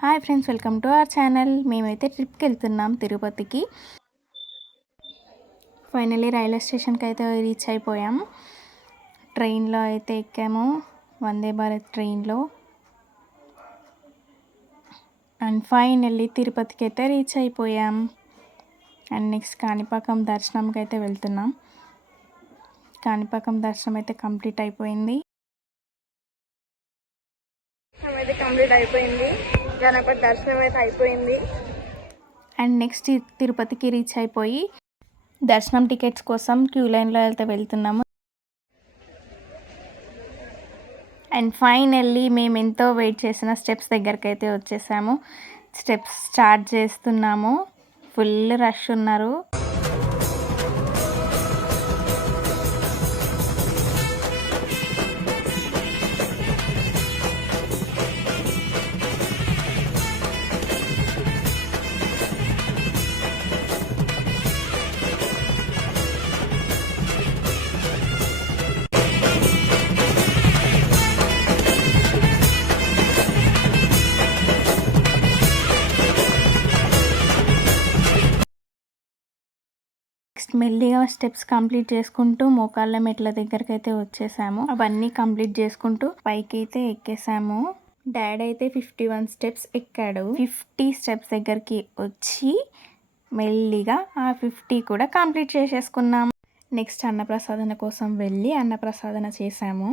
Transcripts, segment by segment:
Hi friends, welcome to our channel. మేమైతే ట్రిప్కి వెళ్తున్నాం తిరుపతికి. ఫైనల్లీ రైల్వే స్టేషన్కి అయితే రీచ్ అయిపోయాం. ట్రైన్లో అయితే ఎక్కాము, వందే భారత్ ట్రైన్లో. అండ్ ఫైనల్లీ తిరుపతికి అయితే రీచ్ అయిపోయాం. అండ్ నెక్స్ట్ కాణిపాకం దర్శనంకి అయితే వెళ్తున్నాం. కాణిపాకం దర్శనం అయితే కంప్లీట్ అయిపోయింది. గణపతి దర్శనం అయితే అయిపోయింది. అండ్ నెక్స్ట్ తిరుపతికి రీచ్ అయిపోయి దర్శనం టికెట్స్ కోసం క్యూ లైన్లో అయితే వెళ్తున్నాము. అండ్ ఫైనల్లీ మేము ఎంతో వెయిట్ చేసిన స్టెప్స్ దగ్గరికి అయితే వచ్చేసాము. స్టెప్స్ స్టార్ట్ చేస్తున్నాము. ఫుల్ రష్ ఉన్నారు. మెల్లిగా స్టెప్స్ కంప్లీట్ చేసుకుంటూ మోకాళ్ళ మెట్ల దగ్గరికి అయితే వచ్చేసాము. అవన్నీ కంప్లీట్ చేసుకుంటూ పైకి అయితే ఎక్కేసాము. డాడీ అయితే 51 స్టెప్స్ ఎక్కాడు. 50 స్టెప్స్ దగ్గరికి వచ్చి మెల్లిగా ఆ 50 కూడా కంప్లీట్ చేసేసుకున్నాము. నెక్స్ట్ అన్నప్రసాదన కోసం వెళ్ళి అన్నప్రసాదన చేసాము.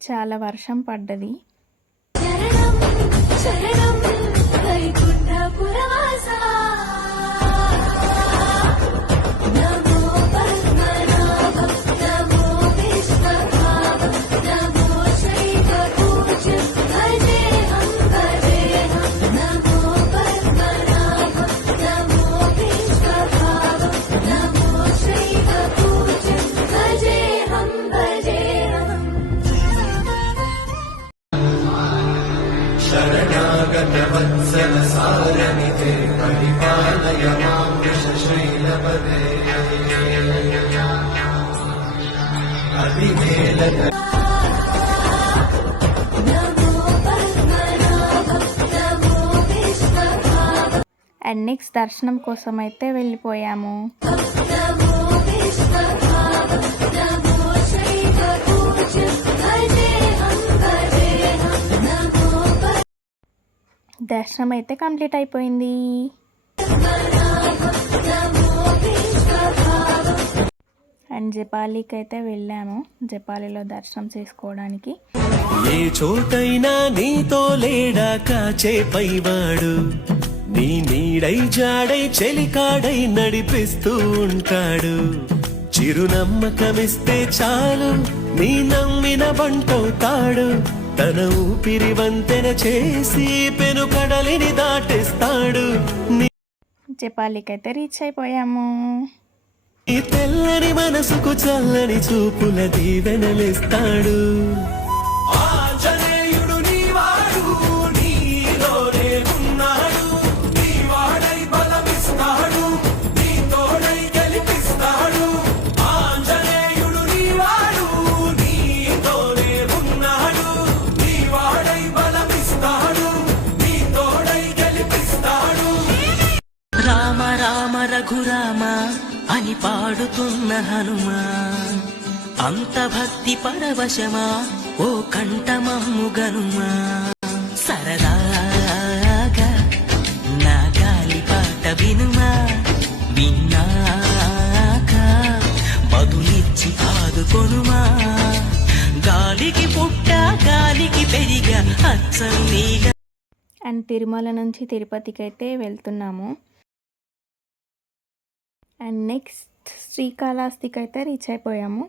చాలా వర్షం పడ్డది. అండ్ నెక్స్ట్ దర్శనం కోసం అయితే వెళ్ళిపోయాము. దర్శనం అయితే కంప్లీట్ అయిపోయింది. అండ్ జపాలికి అయితే వెళ్ళాము. జపాలిలో దర్శనం చేసుకోవడానికి. ఏ చోటైనా నీతో లేడా కాచే పైవాడు, నీ నీడై జాడై చెలికాడై నడిపిస్తూ ఉంటాడు. చిరునమ్మకమిస్తే చాలు నీ నమ్మిన బంటవుతాడు. తన ఊపిరి వంతెన చేసి పెను కడలిని దాటిస్తాడు. జపాలికైతే రీచ్ అయిపోయాము. ఈ తెల్లని మనసుకు చల్లని చూపుల దీవెనలిస్తాడు. రామ రామ రఘురామ అని పాడుతున్న హనుమా, అంత భక్తి పరవశమా ఓ కంఠమమ్ము గనుమా. సరదాగా నా గాలి పాట వినుమా, విన్నాక బదులిచ్చి ఆదుకొనుమా. గాలికి పుట్ట గాలికి పెరిగా అచ్చం నీగా. అండ్ తిరుమల నుంచి తిరుపతికి అయితే వెళ్తున్నాము. అండ్ నెక్స్ట్ శ్రీకాళహస్తికి అయితే రీచ్ అయిపోయాము.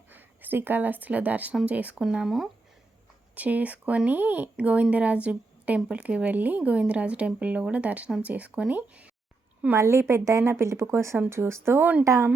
శ్రీకాళహస్తిలో దర్శనం చేసుకొని గోవిందరాజు టెంపుల్కి వెళ్ళి గోవిందరాజు టెంపుల్లో కూడా దర్శనం చేసుకొని మళ్ళీ పెద్దయిన పిలుపు కోసం చూస్తూ ఉంటాం.